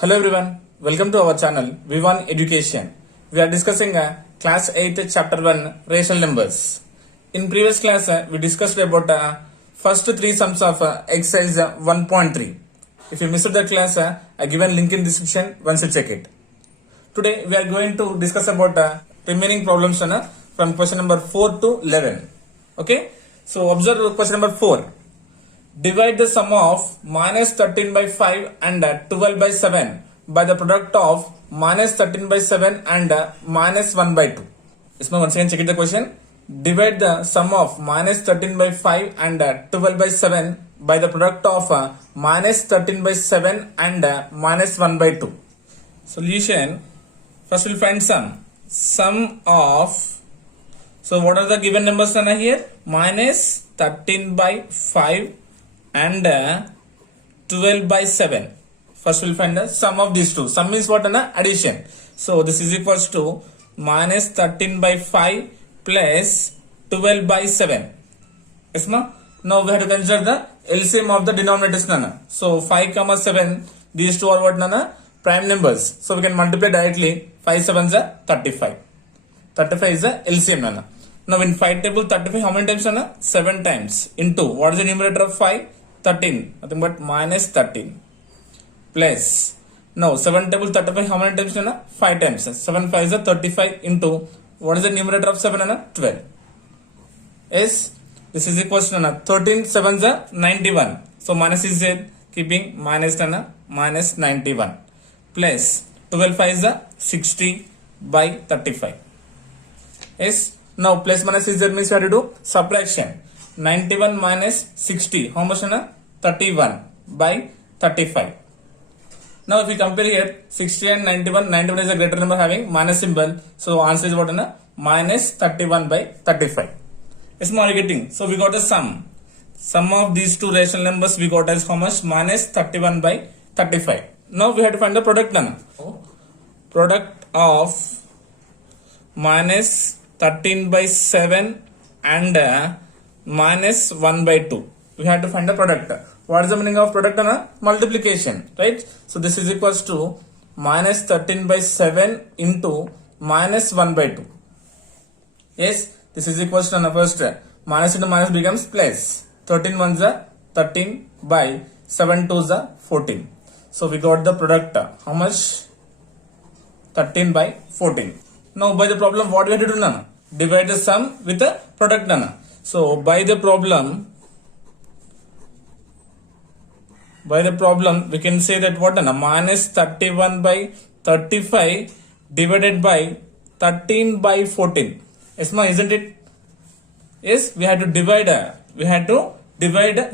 Hello everyone, welcome to our channel V1 Education. We are discussing class 8 chapter 1 rational numbers. In previous class we discussed about first three sums of exercise 1.3. If you missed the class, I given link in description once you check it. Today we are going to discuss about remaining problems from question number 4 to 11. Okay, so observe question number 4. Divide the sum of minus 13 by 5 and 12 by 7 by the product of minus 13 by 7 and minus 1 by 2. Once again check it the question. Divide the sum of minus 13 by 5 and 12 by 7 by the product of minus 13 by 7 and minus 1 by 2. Solution. First we'll find sum of, so what are the given numbers here? Minus 13 by 5 and 12 by 7. First we'll find the sum of these two. Sum means what? Addition. So this is equals to minus 13 by 5 plus 12 by 7. Yes, ma? Now we have to consider the LCM of the denominators. So 5 comma 7, these two are what? Prime numbers. So we can multiply directly. 5 7s are 35. 35 is the LCM. Now in 5 table 35 how many times? 7 times into what is the numerator of 5? 13. Nothing but minus 13 plus. Now 7 table 35 how many times? 5 times. 7 5 is 35 into what is the numerator of 7? 12. Yes, this is equals to 13 7s are 91. So minus is there, keeping minus minus 91 plus 12 5 is 60 by 35. Yes. Now plus minus is there means we have to do subtraction. 91 minus 60. How much? 31 by 35. Now if we compare here 60 and 91, 91 is a greater number having minus symbol. So answer is what? Minus 31 by 35. Yes, more getting. So we got a sum. Sum of these two rational numbers we got as how much? Minus 31 by 35. Now we have to find the product. Product of minus 13 by 7 and minus 1 by 2. We have to find the product. What is the meaning of product? Multiplication, right? So this is equals to minus 13 by 7 into minus 1 by 2. Yes, this is equals to first minus into minus becomes plus. 13 1s are 13 by 7 2s are 14. So we got the product. How much? 13 by 14. Now by the problem what we have to do? Divide the sum with the product. So by the problem we can say that what? Minus 31 by 35 divided by 13 by 14. Yes, ma, isn't it? Yes, we had to divide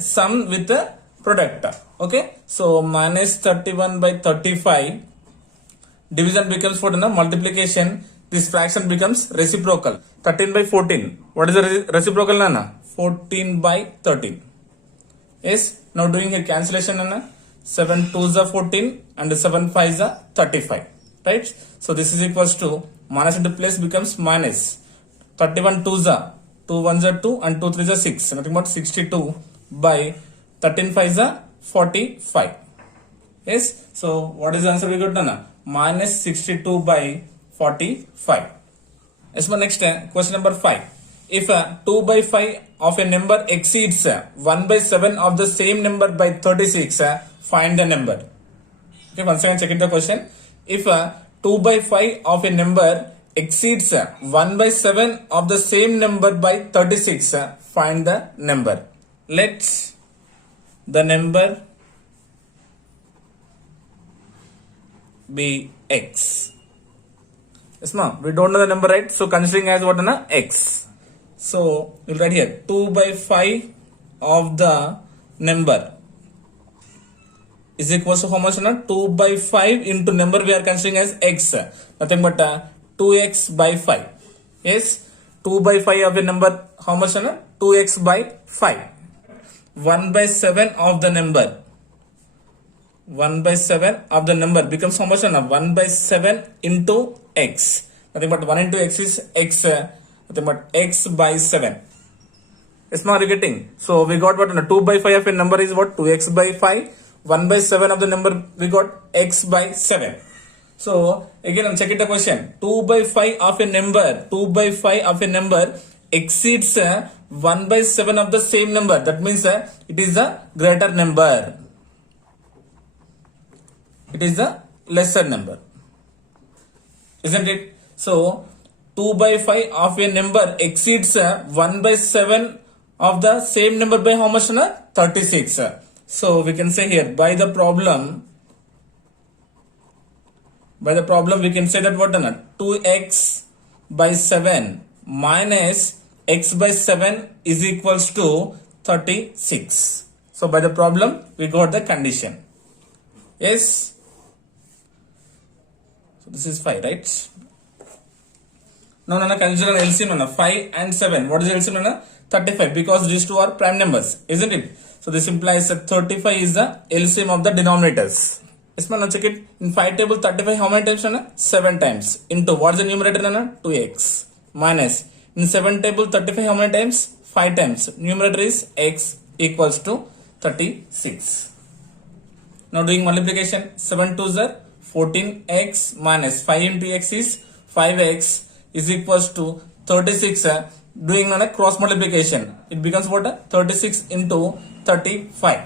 sum with the product. Okay, so minus 31 by 35 division becomes what? Multiplication. This fraction becomes reciprocal. 13 by 14. What is the reciprocal? 14 by 13. Yes. Now doing here cancellation. 7 2s are 14 and 7 5s are 35. Right. So this is equals to minus into plus becomes minus. 31 2s are 2 1s are 2 and 2 3s are 6. Nothing but 62 by 13 5s are 45. Yes. So what is the answer we got? Minus 62 by 45. Yes, next question number 5. If 2 by 5 of a number exceeds 1 by 7 of the same number by 36, find the number. Okay, once again check it the question. If 2 by 5 of a number exceeds 1 by 7 of the same number by 36, find the number. Let the number be x. Yes, no, we don't know the number, right? So considering as what? X. So we'll write here 2 by 5 of the number is equals to how much? 2 by 5 into number we are considering as x. Nothing but 2x by 5. Yes, 2 by 5 of a number, how much? 2x by 5. 1 by 7 of the number. 1 by 7 of the number becomes how much? 1 by 7 into x. Nothing but 1 into x is x. Nothing but x by 7. Yes, ma, are you getting? So we got what? 2 by 5 of a number is what? 2x by 5. 1 by 7 of the number, we got x by 7. So again I'm checking the question. 2 by 5 of a number, 2 by 5 of a number exceeds 1 by 7 of the same number. That means it is a greater number. It is a lesser number. Isn't it? So 2 by 5 of a number exceeds 1 by 7 of the same number by how much? 36. So we can say here by the problem we can say that what? 2x by 7 minus x by 7 is equals to 36. So by the problem we got the condition. Yes. So this is 5, right? Now consider an LCM 5 and 7. What is LCM? 35, because these two are prime numbers, isn't it? So this implies that 35 is the LCM of the denominators. Yes, man, now check it. In 5 table 35 how many times? 7 times. Into what is the numerator? 2x minus in 7 table 35 how many times? 5 times. Numerator is x equals to 36. Now doing multiplication, 7 2s are 14x minus 5 into x is 5x is equals to 36. Doing a cross multiplication, it becomes what? 36 into 35.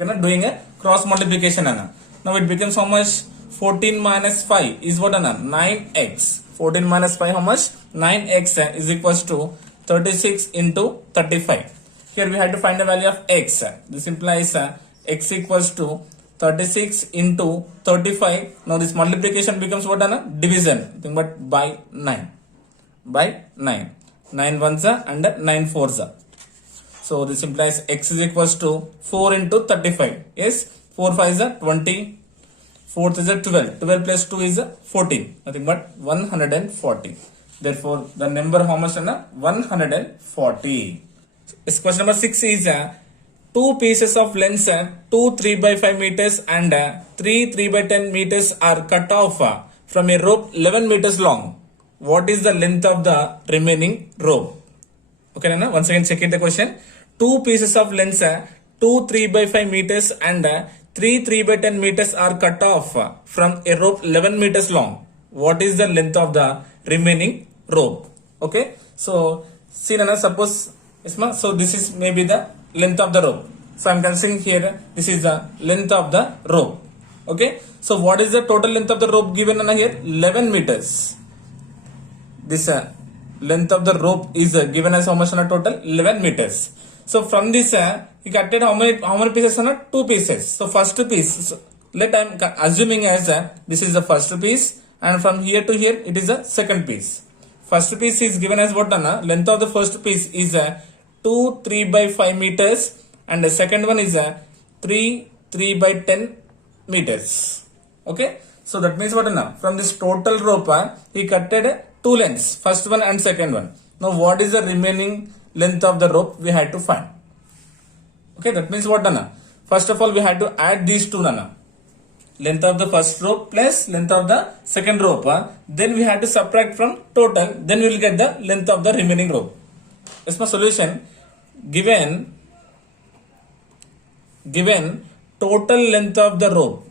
Okay, doing a cross multiplication. Now it becomes how much? 14 minus 5 is what? 9x. 14 minus 5 how much? 9x is equals to 36 into 35. Here we have to find the value of x. This implies x equals to 36 into 35. Now this multiplication becomes what? Division. Nothing but by 9. By 9. 9 ones and 9 fours. So this implies x is equals to 4 into 35. Yes, 4 5 is 20. 4th is 12. 12 plus 2 is 14. Nothing but 140. Therefore, the number how much? 140. This question number 6 is two pieces of length 2 3 by 5 meters and 3 3 by 10 meters are cut off from a rope 11 meters long. What is the length of the remaining rope? Okay, Nana, once again check it the question. Two pieces of length 2 3 by 5 meters and 3 3 by 10 meters are cut off from a rope 11 meters long. What is the length of the remaining rope? Okay, so see Nana, suppose so this is maybe the length of the rope. So I'm considering here this is the length of the rope. Okay, so what is the total length of the rope given Nana here? 11 meters. This length of the rope is given as how much on a total? 11 meters. So from this he cutted how many pieces on 2 pieces. So first piece, so let I'm assuming as this is the first piece and from here to here it is the second piece. First piece is given as what? Length of the first piece is 2 3 by 5 meters and the second one is 3 3 by 10 meters. Okay, so that means what? From this total rope he cutted 2 lengths, first one and second one. Now what is the remaining length of the rope we had to find? Okay, that means what? First of all we had to add these two. Length of the first rope plus length of the second rope. Then we had to subtract from total. Then we will get the length of the remaining rope. That's my solution. Given total length of the rope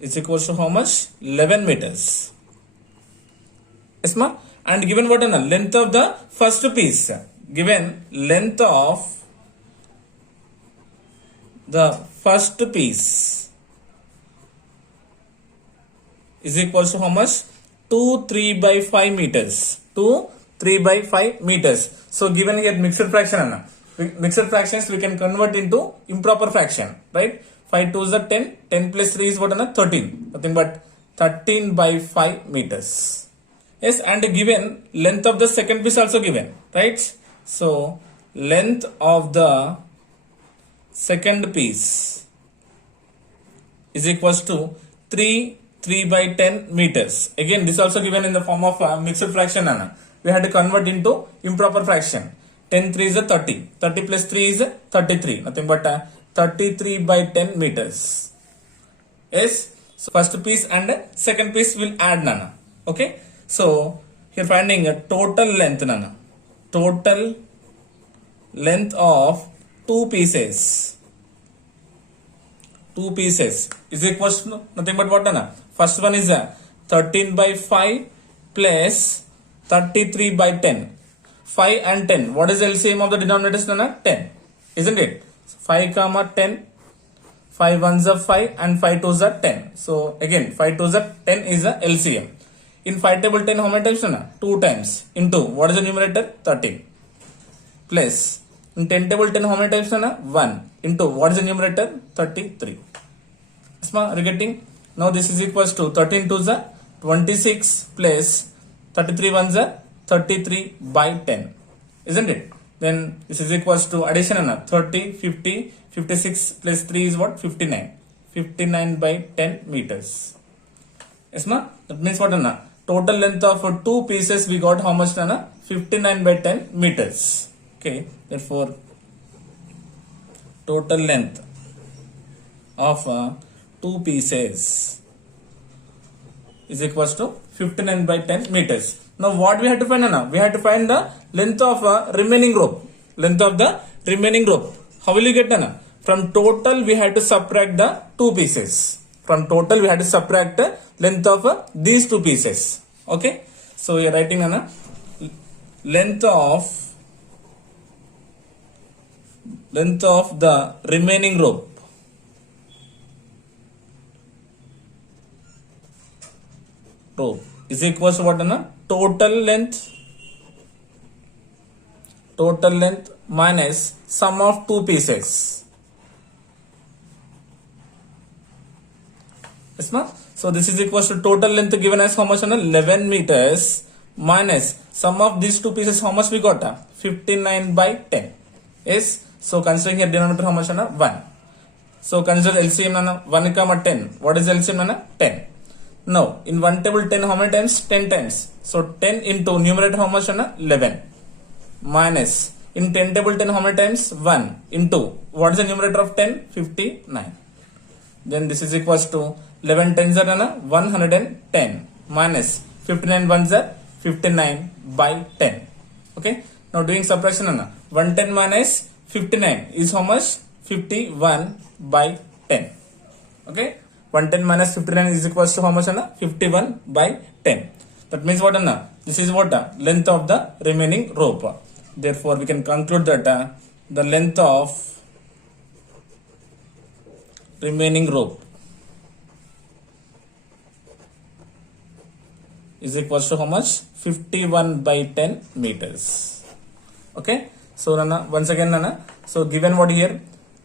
is equals to how much? 11 meters. Yes, ma? And given what? Length of the first piece. Given length of the first piece is equals to how much? 2 3 by 5 meters. 2 3 by 5 meters. So given here mixed fraction. Mixed fractions we can convert into improper fraction. Right? 5 2 is 10. 10 plus 3 is what? 13. Nothing but 13 by 5 meters. Yes, and given length of the second piece also given. Right? So length of the second piece is equals to 3 3 by 10 meters. Again, this also given in the form of mixed fraction. We had to convert into improper fraction. 10 3 is 30. 30 plus 3 is 33. Nothing but 33 by 10 meters. Yes. So first piece and second piece will add Nana. Okay. So here finding a total length Nana. Total length of two pieces is equals to nothing but what na? First one is 13 by 5 plus 33 by 10. 5 and 10. What is the LCM of the denominators? 10. Isn't it? 5 comma 10. 5 ones are 5 and 5 twos are 10. So again 5 twos are 10 is the LCM. In 5 table 10 how many times? 2 times into what is the numerator? 13. Plus in 10 table 10 how many times? 1 into what is the numerator? 33. Are you getting? Now this is equals to 13 twos are 26 plus 33 ones are 33 by 10. Isn't it? Then this is equals to addition 30, 50, 56 plus 3 is what? 59. 59 by 10 meters. Yes, ma? That means what? Total length of two pieces we got how much? 59 by 10 meters. Okay. Therefore, total length of two pieces is equals to 59 by 10 meters. Now what we have to find? We have to find the length of remaining rope. Length of the remaining rope. How will you get? From total we have to subtract the two pieces. From total we have to subtract length of these two pieces. Okay. So we are writing length of the remaining rope. Is equals to what? Total length minus sum of two pieces. Yes, ma? So this is equals to total length given as how much? 11 meters minus sum of these two pieces how much we got? 59 by 10. Yes. So considering here denominator how much? 1. So consider LCM 1 comma 10. What is LCM? 10. Now in one table 10 how many times? 10 times. So 10 into numerator how much? 11 minus in 10 table 10 how many times? 1 into what is the numerator of 10? 59. Then this is equals to 11 tens are 110 minus 59 ones are 59 by 10. Okay. Now doing subtraction 110 minus 59 is how much? 51 by 10. Okay. 110 minus 59 is equals to how much? 51 by 10. That means what? This is what? Length of the remaining rope. Therefore, we can conclude that the length of remaining rope is equals to how much? 51 by 10 meters. Okay. So, once again, so given what here?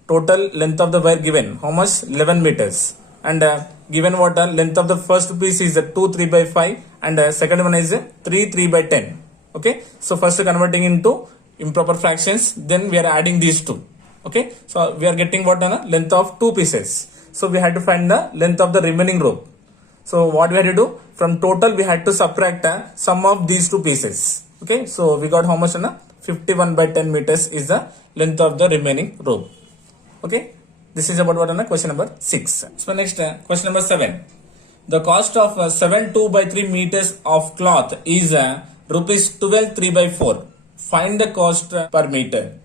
Total length of the wire given. How much? 11 meters. And given what length of the first piece is 2 3 by 5 and second one is 3 3 by 10. Okay. So first converting into improper fractions, then we are adding these two. Okay. So we are getting what? Length of two pieces. So we had to find the length of the remaining rope. So what we had to do? From total we had to subtract sum of these two pieces. Okay. So we got how much? 51 by 10 meters is the length of the remaining rope. Okay. This is about what? Question number 6. So next question number 7. The cost of 7 2 by 3 meters of cloth is rupees 12 3 by 4. Find the cost per meter.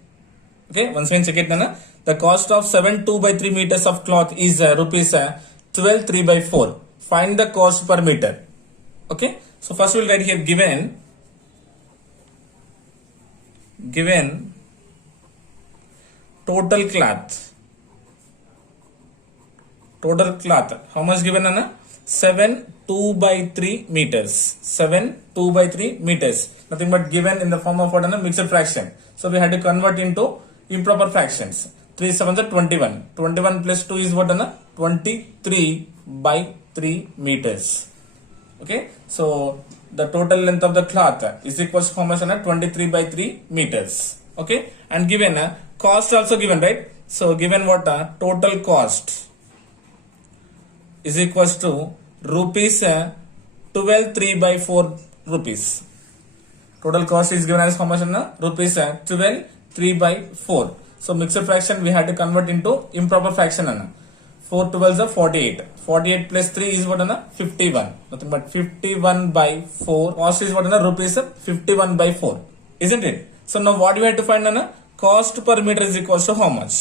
Okay. Once again check it. The cost of 7 2 by 3 meters of cloth is rupees 12 3 by 4. Find the cost per meter. Okay. So first we'll write here given total cloth. Total cloth. How much given? 7 2 by 3 meters. 7 2 by 3 meters. Nothing but given in the form of what? Mixed fraction. So we had to convert into improper fractions. 3 7s are 21. 21 plus 2 is what? 23 by 3 meters. Okay. So the total length of the cloth is equals to how much? 23 by 3 meters. Okay. And given cost also given, right? So given what? Total cost is equals to rupees 12 3 by 4 rupees. Total cost is given as how much? Rupees 12 3 by 4. So mixed fraction we had to convert into improper fraction. 4 12s are 48. 48 plus 3 is what? 51. Nothing but 51 by 4. Cost is what? Rupees 51 by 4. Isn't it? So now what we have to find? cost per meter is equals to how much?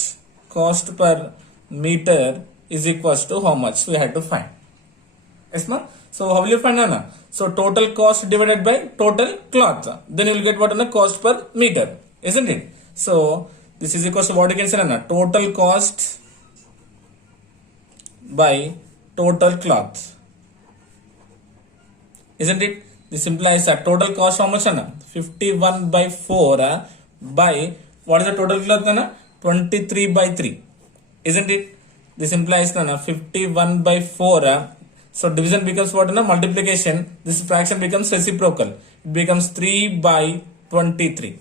Cost per meter is equals to how much? We had to find. Yes, ma? So how will you find Anna? So total cost divided by total cloth. Then you will get what on the cost per meter, isn't it? So this is equals to what you can say Anna? Total cost by total cloth. Isn't it? This implies a total cost how much Anna? 51 by 4 by what is the total cloth Anna? 23 by 3. Isn't it? This implies Anna 51 by 4. So division becomes what Anna? Multiplication. This fraction becomes reciprocal. It becomes 3 by 23.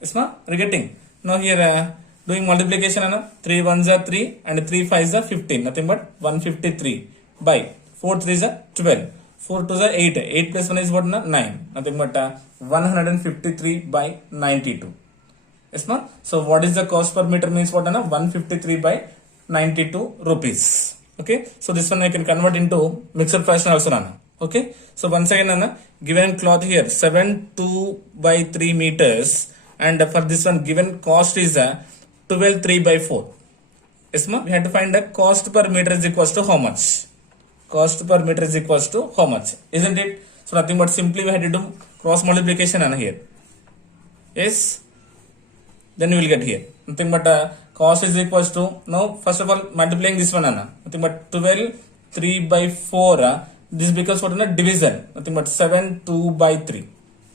Yes, ma? Are you getting? Now here doing multiplication Anna. 3 1s are 3 and 3 5s are 15. Nothing but 153 by 4 3s are 12. 4 2s are 8. 8 plus 1 is what? 9. Nothing but 153 by 92. Yes, ma? So what is the cost per meter means what? 153 by 92 rupees. Okay. So this one I can convert into mixed fraction also. Okay. So once again, given cloth here 7 2 by 3 meters. And for this one given cost is 12 3 by 4. Yes, ma? We have to find the cost per meter is equals to how much? Cost per meter is equals to how much? Isn't it? So nothing but simply we had to do cross multiplication here. Yes. Then you will get here. Nothing but cost is equals to, now first of all multiplying this one nothing but 12 3 by 4 this becomes what division, nothing but 7 2 by 3.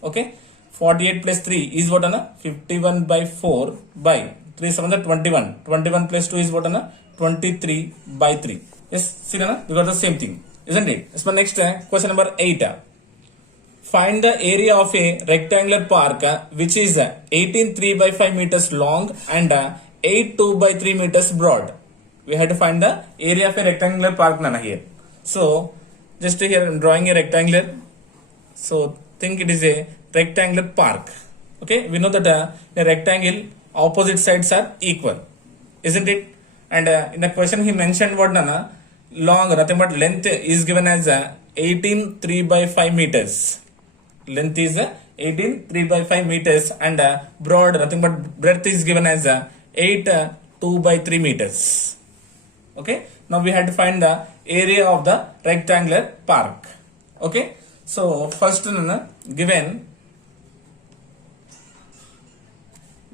Okay. 48 plus 3 is what 51 by 4 by 3 7 21. 21 plus 2 is what 23 by 3. Yes, see we got the same thing, isn't it? Yes, but next question number 8. Find the area of a rectangular park which is 18 3 by 5 meters long and 8 2 by 3 meters broad. We had to find the area of a rectangular park here. So just here I'm drawing a rectangular. So think it is a rectangular park. Okay, we know that a rectangle opposite sides are equal, isn't it? And in the question he mentioned what long, nothing but length is given as 18 3 by 5 meters. Length is 18 3 by 5 meters and broad, nothing but breadth is given as 8 2 by 3 meters. Okay. Now we had to find the area of the rectangular park. Okay. So first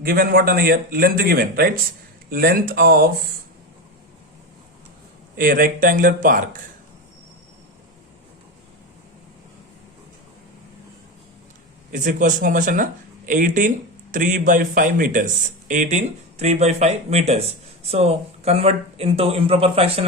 given what here? Length given, right? Length of a rectangular park is equals to how much? 18 3 by 5 meters. 18 3 by 5 meters. So convert into improper fraction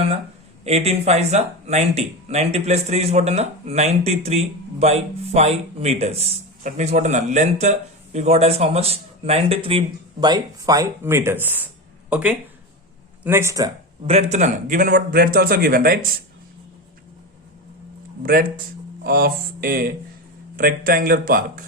18 5s are 90. 90 plus 3 is what 93 by 5 meters. That means what length we got as how much? 93 by 5 meters. Okay. Next breadth given what? Breadth also given, right? Breadth of a rectangular park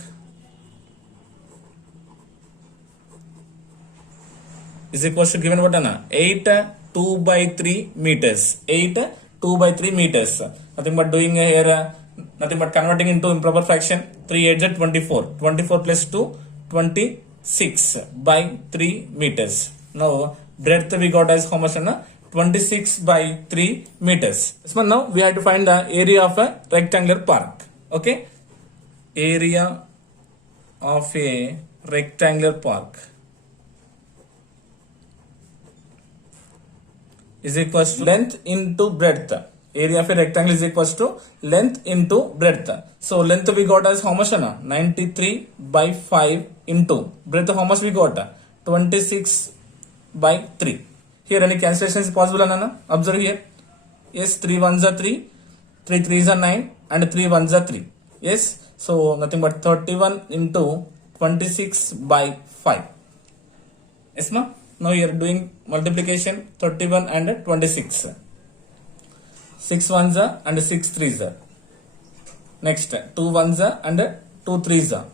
is equals to given what 8 2 by 3 meters. 8 2 by 3 meters. Nothing but doing here nothing but converting into improper fraction. 3 8 is 24. 24 plus 2 26 by 3 meters. Now breadth we got as how much? 26 by 3 meters. So now we have to find the area of a rectangular park. Okay. Area of a rectangular park is equals to length into breadth. Area of a rectangle is equals to length into breadth. So length we got as how much? 93 by 5 into breadth how much we got? 26 by 3. Here any cancellation is possible, observe here. Yes, 3 1s are 3, 3 3s are 9 and 3 1s are 3. Yes, so nothing but 31 into 26 by 5. Yes, ma? Now you are doing multiplication 31 and 26. 6 1s are and 6 3s are. Next 2 1s are and 2 3s are.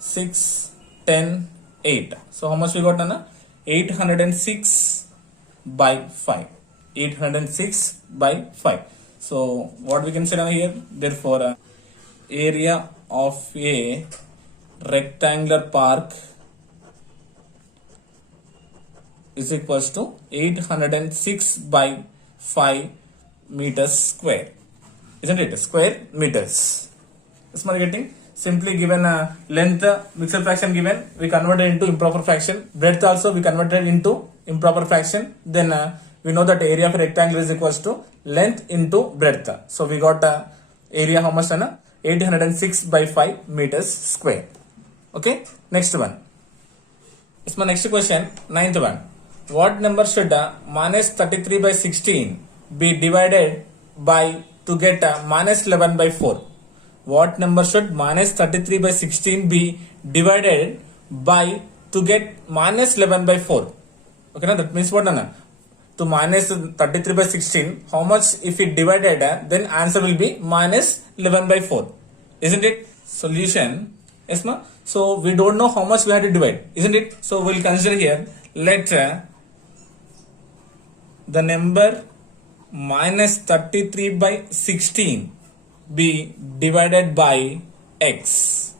6 10 8. So how much we got? 806 by 5. 806 by 5. So what we can say now here? Therefore area of a rectangular park is equals to 806 by 5 meters square. Isn't it? Square meters. Is my getting? Simply given a length mixed fraction given, we converted into improper fraction. Breadth also we converted into improper fraction. Then we know that area of a rectangle is equals to length into breadth. So we got area how much? 806 by 5 meters square. Okay. Next one. It's my next question. Ninth one. What number should minus 33 by 16 be divided by to get minus 11 by 4? What number should minus 33 by 16 be divided by to get minus 11 by 4? Okay, now that means what? To minus 33 by 16, how much if it divided, then answer will be minus 11 by 4. Isn't it? Solution. Yes, ma? So we don't know how much we have to divide. Isn't it? So we'll consider here. Let the number minus 33 by 16 be divided by x.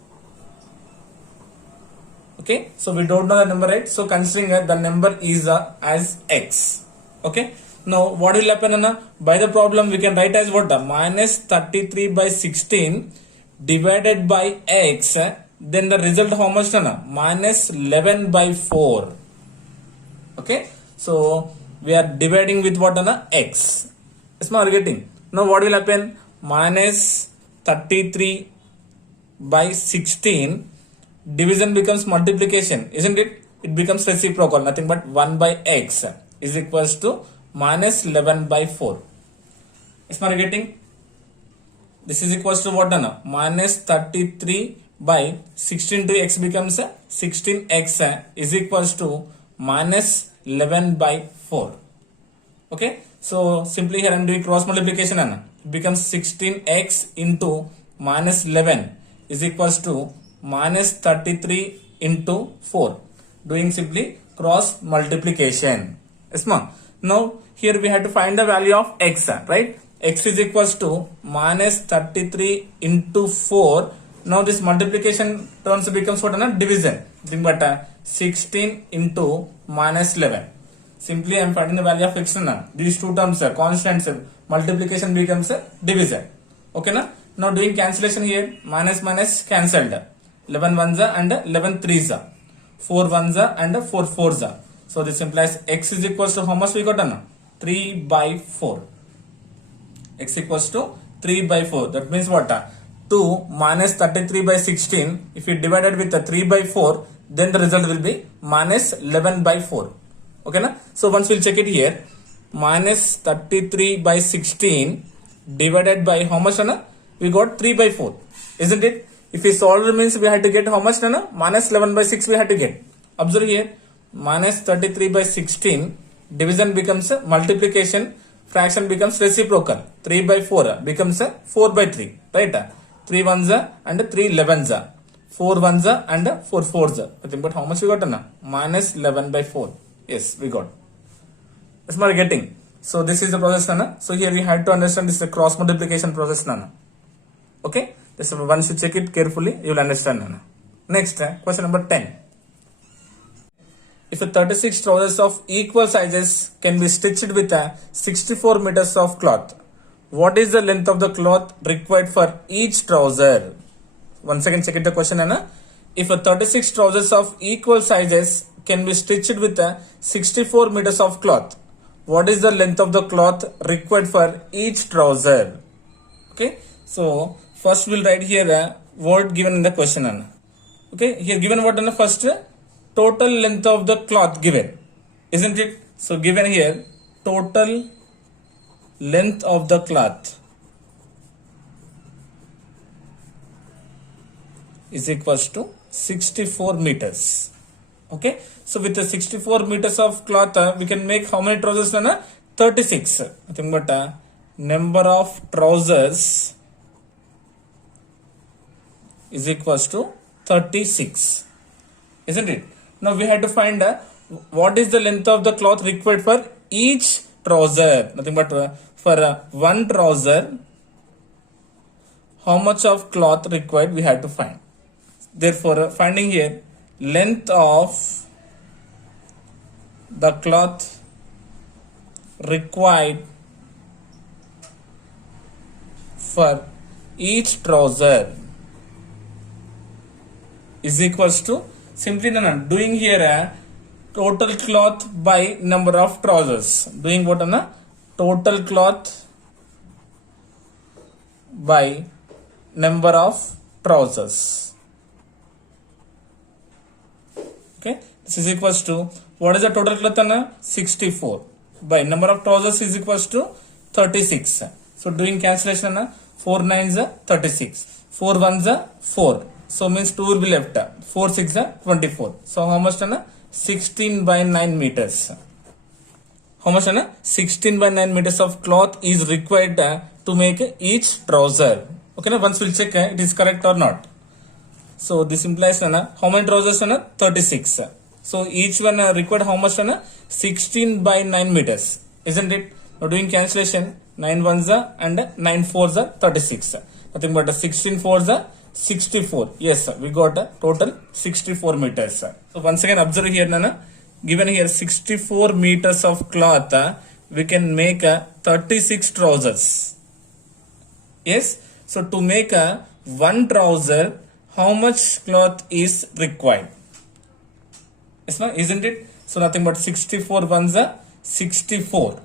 Okay, so we don't know the number, right? So considering the number is as x. Okay, now what will happen? By the problem we can write as what? Minus 33 by 16 divided by x. Then the result how much? Minus 11 by 4. Okay, so we are dividing with what? X. Is my getting? Now what will happen? Minus 33 by 16 division becomes multiplication, isn't it? It becomes reciprocal, nothing but 1 by x is equals to minus 11 by 4. Is my getting? This is equals to what? Minus 33 by 16 to x becomes 16x is equals to minus 11 by 4. Okay, so simply here I am doing cross multiplication. It becomes 16x into minus 11 is equals to minus 33 into 4. Doing simply cross multiplication. Yes, ma'am. Now here we have to find the value of x, right? X is equals to minus 33 into 4. Now this multiplication terms becomes what? Division. Nothing but 16 into minus 11. Simply I am finding the value of x. These two terms constants, multiplication becomes division. Okay, na? Now doing cancellation here, minus minus cancelled. 11 ones and 11 threes, 4 ones and 4 fours. So this implies x is equals to how much we got? 3 by 4. X equals to 3 by 4. That means what? 2 minus 33 by 16. If you divided with 3 by 4, then the result will be minus 11 by 4. Okay, na? So once we'll check it here, minus 33 by 16 divided by how much? We got 3 by 4. Isn't it? If we solve means we had to get how much? Minus 11 by 6 we had to get. Observe here, minus 33 by 16 division becomes multiplication, fraction becomes reciprocal. 3 by 4 becomes 4 by 3. Right? 3 ones and 3 11s. 4 ones and 4 fours. But how much we got? Minus 11 by 4. Yes, we got. That's what we're getting. So this is the process. So here we had to understand this is a cross multiplication process. Okay. Just once you check it carefully, you will understand. Next, question number 10. If a 36 trousers of equal sizes can be stitched with 64 meters of cloth, what is the length of the cloth required for each trouser? Once again, check it the question. If a 36 trousers of equal sizes can be stitched with 64 meters of cloth, what is the length of the cloth required for each trouser? Okay, so first we'll write here a word given in the question. Okay, here given what? First, total length of the cloth given, isn't it? So given here total length of the cloth is equals to 64 meters. Okay, so with the 64 meters of cloth, we can make how many trousers? 36. Nothing but number of trousers is equals to 36. Isn't it? Now we have to find what is the length of the cloth required for each trouser. Nothing but for one trouser, how much of cloth required we have to find. Therefore, finding here length of the cloth required for each trouser is equals to, simply doing here total cloth by number of trousers. Doing what on total cloth by number of trousers. Okay, this is equals to, what is the total cloth on 64 by number of trousers is equals to 36. So doing cancellation 4 9s 36, 4 1s 4, so means 2 will be left, 4 6 24. So how much 16 by 9 meters. How much 16 by 9 meters of cloth is required to make each trouser. Okay, now once we'll check it is correct or not. So this implies how many trousers 36. So each one required how much 16 by 9 meters, isn't it? Now doing cancellation, 9 1s and 9 4s 36. Nothing but 16 4s 64. Yes, we got a total 64 meters. So once again observe here given here 64 meters of cloth, we can make 36 trousers. Yes, so to make one trouser, how much cloth is required? Yes, no? Isn't it? So nothing but 64 ones 64.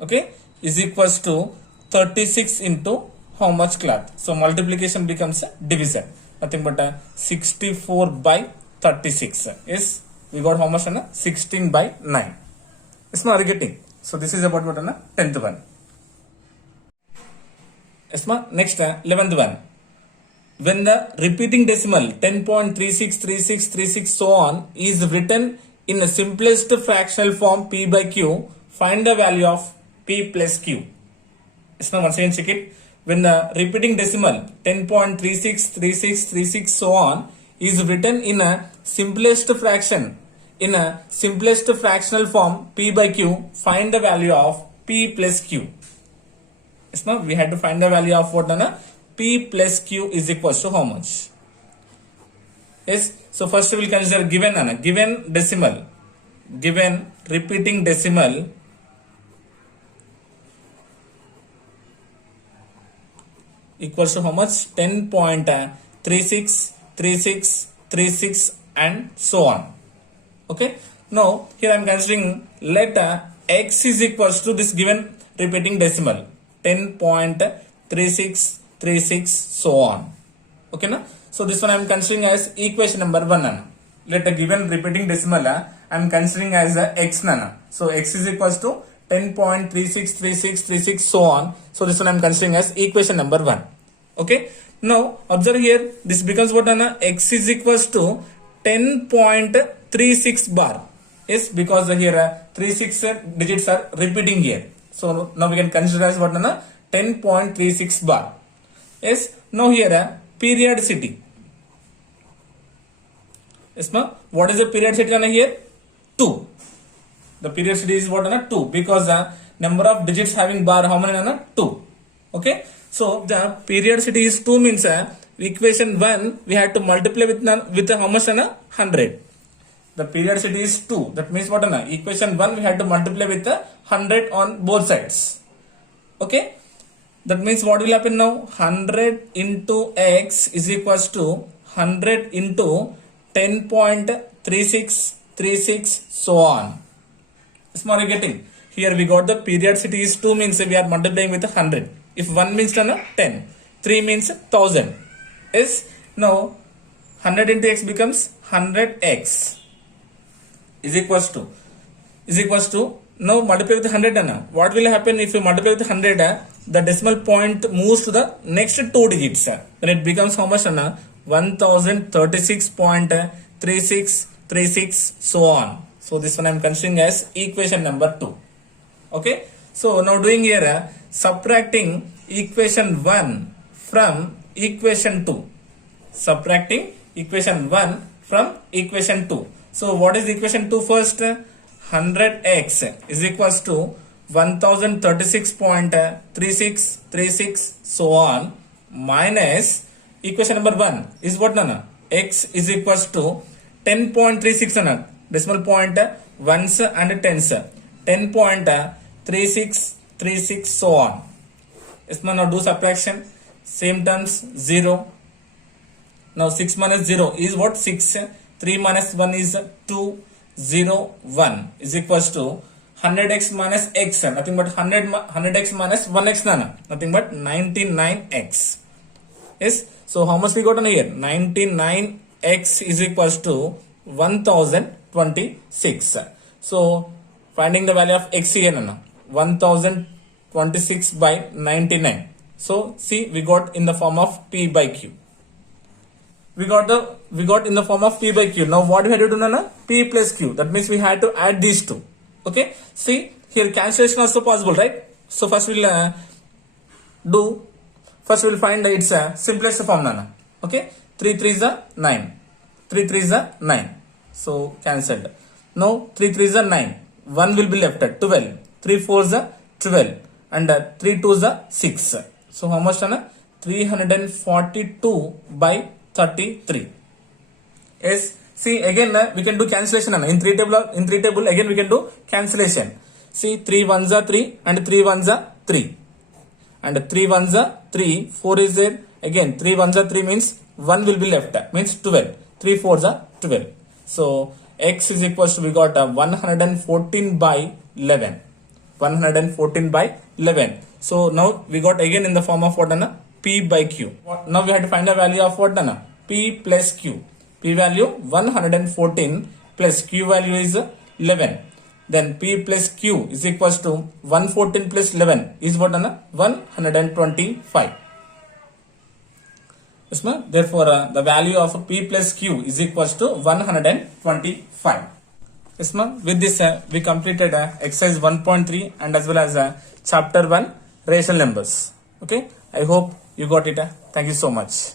Okay, is equals to 36 into how much cloth. So multiplication becomes division. Nothing but 64 by 36. Yes, we got how much 16 by 9. It's not getting. So this is about what 10th one. Yes, next 11th one. When the repeating decimal 10.363636 so on is written in the simplest fractional form p by q, find the value of p plus q. Yes, now once again check it. When the repeating decimal 10.363636 so on is written in a simplest fractional form p by q, find the value of p plus q. Yes, now we had to find the value of what p plus q is equals to how much. Yes, so first we will consider given decimal, given repeating decimal equals to how much, 10.363636 and so on. Okay, now here I am considering let x is equals to this given repeating decimal 10.3636 so on. Okay, na? So this one I am considering as equation number 1. Let a given repeating decimal I am considering as x nana. So x is equals to 10.363636 so on. So this one I am considering as equation number 1. Okay, now observe here, this becomes what x is equals to 10.36 bar. Yes, because here 36 digits are repeating here. So now we can consider as what 10.36 bar. Yes, now here periodicity. Yes, ma, what is the periodicity here? 2. The periodicity is what 2, because the number of digits having bar how many 2. Okay, so the periodicity is 2 means equation 1 we had to multiply with how much 100. The periodicity is 2, that means what equation 1 we had to multiply with 100 on both sides. Okay, that means what will happen now, 100 into x is equals to 100 into 10.3636 so on. Small you getting here, we got the periodicity is 2 means we are multiplying with 100. If 1 means 10, 3 means 1000. Yes, now 100 into x becomes 100x is equals to now multiply with 100. What will happen if you multiply with 100? The decimal point moves to the next 2 digits. Then it becomes how much? 1036.3636 so on. So this one I am considering as equation number 2. Okay, so now doing here subtracting equation 1 from equation 2. Subtracting equation 1 from equation 2. So what is equation 2 first? 100x is equals to 1036.3636 so on minus equation number 1 is what x is equals to 10.36 decimal point ones and tens, 10.3636 so on. Yes ma, now do subtraction, same terms 0. Now 6 minus 0 is what? 6. 3 minus 1 is 2. 0 1 is equals to 100x minus x, nothing but 100x minus 1x nana, nothing but 99x. Yes, so how much we got on here? 99x is equals to 1026. So finding the value of x here nana, 1026 by 99. So see, we got in the form of p by q. We got in the form of p by q. Now what we had to do nana? P plus q. That means we had to add these two. Okay, see here cancellation also possible, right? So first we'll find its simplest form nana. Okay, 3 3 is a 9, 3 3 is a 9, so cancelled. Now 3 3 is a 9, 1 will be left at 12, 3 4 is a 12, and 3 2 is a 6. So how much nana? 342 by 33. Yes, see again we can do cancellation in three table again we can do cancellation. See 3 1s are 3 and 3 1s are 3 and 3 1s are 3, 4 is there, again 3 1s are 3 means 1 will be left, means 12, 3 4s are 12. So x is equals to, we got 114 by 11, 114 by 11. So now we got again in the form of what nana? P by q. Now we have to find the value of what nana? P plus q. P value 114 plus q value is 11. Then p plus q is equals to 114 plus 11 is what nana? 125. Yes, ma? Therefore the value of p plus q is equals to 125. Yes, ma? With this we completed exercise 1.3 and as well as chapter 1 rational numbers. Okay, I hope you got it. Thank you so much.